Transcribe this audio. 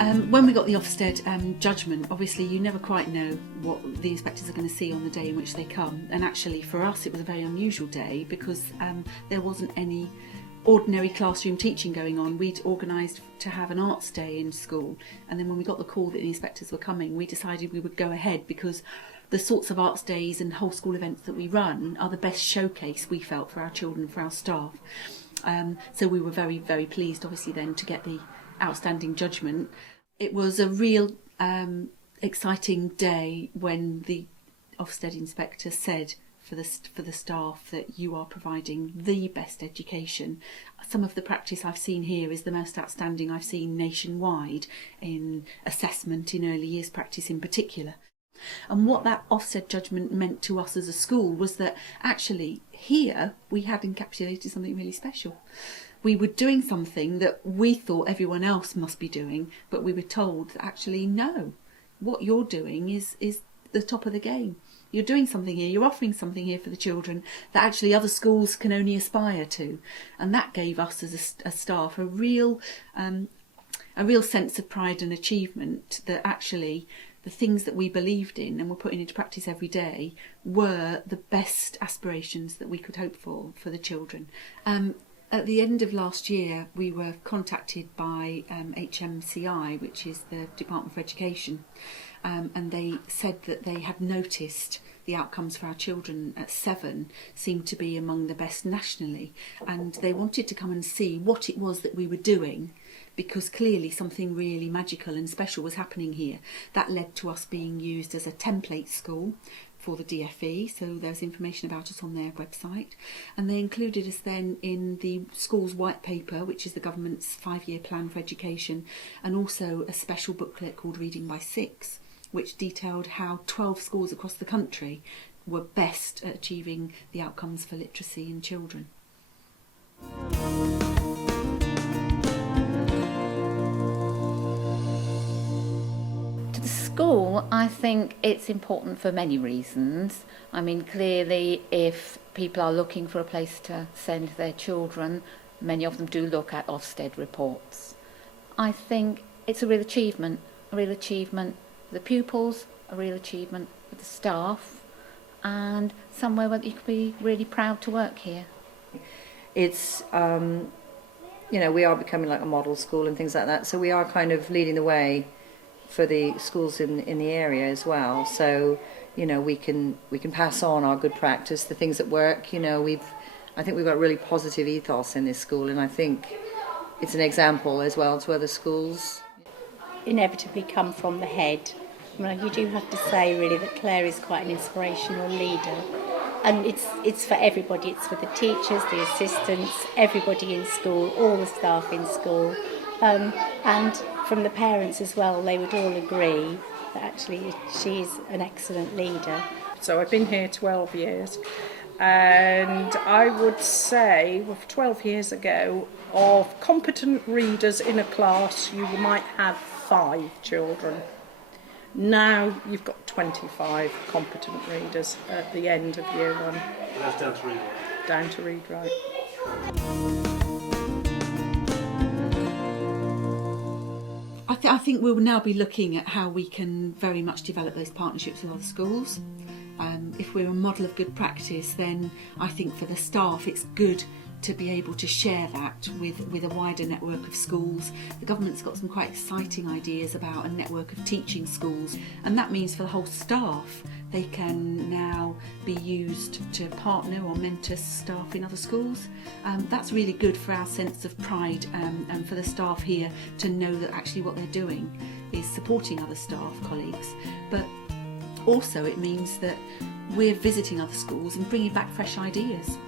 When we got the Ofsted judgement, obviously you never quite know what the inspectors are going to see on the day in which they come, and actually for us it was a very unusual day because there wasn't any ordinary classroom teaching going on. We'd organised to have an arts day in school, and then when we got the call that the inspectors were coming, we decided we would go ahead because the sorts of arts days and whole school events that we run are the best showcase, we felt, for our children, for our staff. So we were very, very pleased obviously then to get the outstanding judgement. It was a real exciting day when the Ofsted inspector said for the staff that you are providing the best education. Some of the practice I've seen here is the most outstanding I've seen nationwide in assessment, in early years practice in particular. And what that Ofsted judgement meant to us as a school was that actually here we had encapsulated something really special. We were doing something that we thought everyone else must be doing, but we were told that actually no, what you're doing is the top of the game. You're doing something here, you're offering something here for the children that actually other schools can only aspire to. And that gave us as a staff a real sense of pride and achievement that actually the things that we believed in and were putting into practice every day were the best aspirations that we could hope for the children. At the end of last year, we were contacted by HMCI, which is the Department for Education, and they said that they had noticed the outcomes for our children at 7 seemed to be among the best nationally, and they wanted to come and see what it was that we were doing, because clearly something really magical and special was happening here. That led to us being used as a template school for the DFE, so there's information about us on their website, and they included us then in the school's white paper, which is the government's 5-year plan for education, and also a special booklet called Reading by 6, which detailed how 12 schools across the country were best at achieving the outcomes for literacy in children. School, I think it's important for many reasons. I mean, clearly, if people are looking for a place to send their children, many of them do look at Ofsted reports. I think it's a real achievement for the pupils, a real achievement for the staff, and somewhere where you could be really proud to work here. It's, we are becoming like a model school and things like that, so we are kind of leading the way for the schools in the area as well. So, we can pass on our good practice, the things that work. I think we've got a really positive ethos in this school, and I think it's an example as well to other schools. Inevitably come from the head. I mean, you do have to say really that Clare is quite an inspirational leader, and it's for everybody. It's for the teachers, the assistants, everybody in school, all the staff in school, and from the parents as well. They would all agree that actually she is an excellent leader. So I've been here 12 years, and I would say 12 years ago, of competent readers in a class you might have 5 children. Now you've got 25 competent readers at the end of year 1. And that's down to read right? Down to read right. I think we'll now be looking at how we can very much develop those partnerships with other schools. If we're a model of good practice, then I think for the staff it's good to be able to share that with a wider network of schools. The government's got some quite exciting ideas about a network of teaching schools, and that means for the whole staff they can now be used to partner or mentor staff in other schools. That's really good for our sense of pride and for the staff here to know that actually what they're doing is supporting other staff, colleagues, but also it means that we're visiting other schools and bringing back fresh ideas.